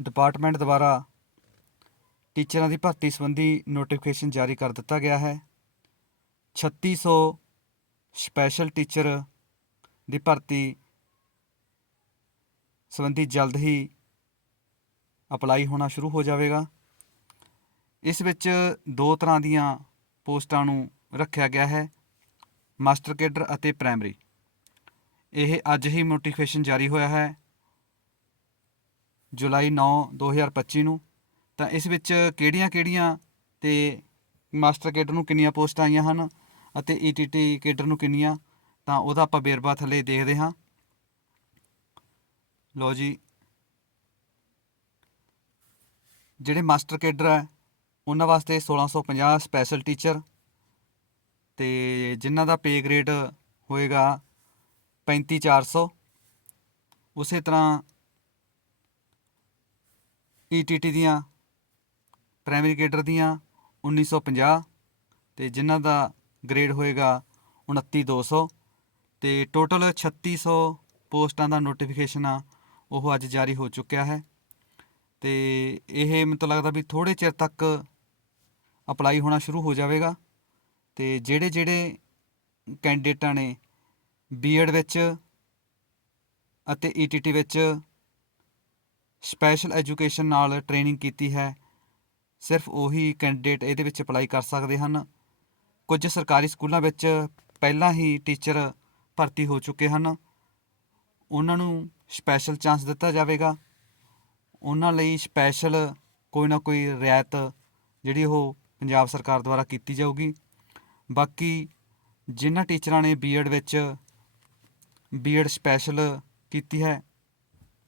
Department ਦੁਆਰਾ ਟੀਚਰਾਂ ਦੀ ਭਰਤੀ ਸੰਬੰਧੀ ਨੋਟੀਫਿਕੇਸ਼ਨ ਜਾਰੀ ਕਰ ਦਿੱਤਾ ਗਿਆ ਹੈ। 3600 ਸਪੈਸ਼ਲ ਟੀਚਰ ਦੀ ਭਰਤੀ ਸੰਬੰਧੀ ਜਲਦ ਹੀ ਅਪਲਾਈ ਹੋਣਾ ਸ਼ੁਰੂ ਹੋ ਜਾਵੇਗਾ। ਇਸ ਵਿੱਚ ਦੋ ਤਰ੍ਹਾਂ ਦੀਆਂ ਪੋਸਟਾਂ ਨੂੰ ਰੱਖਿਆ ਗਿਆ ਹੈ, ਮਾਸਟਰ ਕੇਡਰ ਅਤੇ ਪ੍ਰਾਇਮਰੀ। ਇਹ ਅੱਜ ਹੀ ਨੋਟੀਫਿਕੇਸ਼ਨ ਜਾਰੀ ਹੋਇਆ ਹੈ। ਜੁਲਾਈ 9 2025 ਨੂੰ। ਤਾਂ ਇਸ ਵਿੱਚ ਕਿਹੜੀਆਂ-ਕਿਹੜੀਆਂ ਤੇ ਮਾਸਟਰ ਕੇਡਰ ਨੂੰ ਕਿੰਨੀਆਂ ਪੋਸਟਾਂ ਆਈਆਂ ਹਨ ਅਤੇ ਈਟੀਟੀ ਕੇਡਰ ਨੂੰ ਕਿੰਨੀਆਂ, ਤਾਂ ਉਹਦਾ ਆਪਾਂ ਵੇਰਵਾ ਥੱਲੇ ਦੇਖਦੇ ਹਾਂ। ਲੋ ਜੀ। ਜਿਹੜੇ ਮਾਸਟਰ ਕੇਡਰ ਹੈ ਉਹਨਾਂ ਵਾਸਤੇ 1650 ਸਪੈਸ਼ਲ ਟੀਚਰ ਤੇ ਜਿਨ੍ਹਾਂ ਦਾ ਪੇ ਗ੍ਰੇਡ ਹੋਏਗਾ 35400 ਉਸੇ ਤਰ੍ਹਾਂ ਈਟੀਟੀ ਦੀਆਂ ਪ੍ਰਾਇਮਰੀ ਕੇਡਰ ਦੀਆਂ 1950 ਤੇ ਜਿਨ੍ਹਾਂ ਦਾ ਗ੍ਰੇਡ ਹੋਏਗਾ 29200 ਤੇ ਟੋਟਲ 3600 ਪੋਸਟਾਂ ਦਾ ਨੋਟੀਫਿਕੇਸ਼ਨ ਆ, ਉਹ ਅੱਜ ਜਾਰੀ ਹੋ ਚੁੱਕਿਆ ਹੈ। ਤੇ ਇਹ ਮੈਨੂੰ ਲੱਗਦਾ ਵੀ ਥੋੜੇ ਚਿਰ ਤੱਕ ਅਪਲਾਈ ਹੋਣਾ ਸ਼ੁਰੂ ਹੋ ਜਾਵੇਗਾ। ਤੇ ਜਿਹੜੇ ਜਿਹੜੇ ਕੈਂਡੀਡੇਟਾਂ ਨੇ ਬੀਐਡ ਵਿੱਚ ਅਤੇ ਈਟੀਟੀ ਵਿੱਚ ਸਪੈਸ਼ਲ ਐਜੂਕੇਸ਼ਨ ਨਾਲ ਟ੍ਰੇਨਿੰਗ ਕੀਤੀ ਹੈ। ਸਿਰਫ ਉਹੀ ਕੈਂਡੀਡੇਟ ਇਹਦੇ ਵਿੱਚ ਅਪਲਾਈ ਕਰ ਸਕਦੇ ਹਨ। ਕੁਝ ਸਰਕਾਰੀ ਸਕੂਲਾਂ ਵਿੱਚ ਪਹਿਲਾਂ ਹੀ ਟੀਚਰ ਭਰਤੀ ਹੋ ਚੁੱਕੇ ਹਨ। ਉਹਨਾਂ ਨੂੰ ਸਪੈਸ਼ਲ ਚਾਂਸ ਦਿੱਤਾ ਜਾਵੇਗਾ। ਉਹਨਾਂ ਲਈ ਸਪੈਸ਼ਲ ਕੋਈ ਨਾ ਕੋਈ ਰਿਆਇਤ ਜਿਹੜੀ ਉਹ ਪੰਜਾਬ ਸਰਕਾਰ ਦੁਆਰਾ ਕੀਤੀ ਜਾਊਗੀ। ਬਾਕੀ ਜਿਨ੍ਹਾਂ ਟੀਚਰਾਂ ਨੇ ਬੀਐਡ ਵਿੱਚ ਬੀਐਡ ਸਪੈਸ਼ਲ ਕੀਤੀ ਹੈ,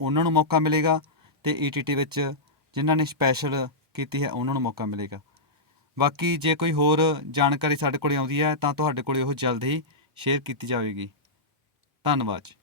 ਉਹਨਾਂ ਨੂੰ ਮੌਕਾ ਮਿਲੇਗਾ। ਤੇ ਈਟੀਟੀ ਵਿੱਚ ਜਿਨ੍ਹਾਂ ਨੇ ਸਪੈਸ਼ਲ ਕੀਤੀ ਹੈ, ਉਹਨਾਂ ਨੂੰ ਮੌਕਾ ਮਿਲੇਗਾ। ਬਾਕੀ ਜੇ ਕੋਈ ਹੋਰ ਜਾਣਕਾਰੀ ਸਾਡੇ ਕੋਲੇ ਆਉਂਦੀ ਹੈ, ਤਾਂ ਤੁਹਾਡੇ ਕੋਲੇ ਉਹ ਜਲਦ ਹੀ ਸ਼ੇਅਰ ਕੀਤੀ ਜਾਵੇਗੀ। ਧੰਨਵਾਦ ਜੀ।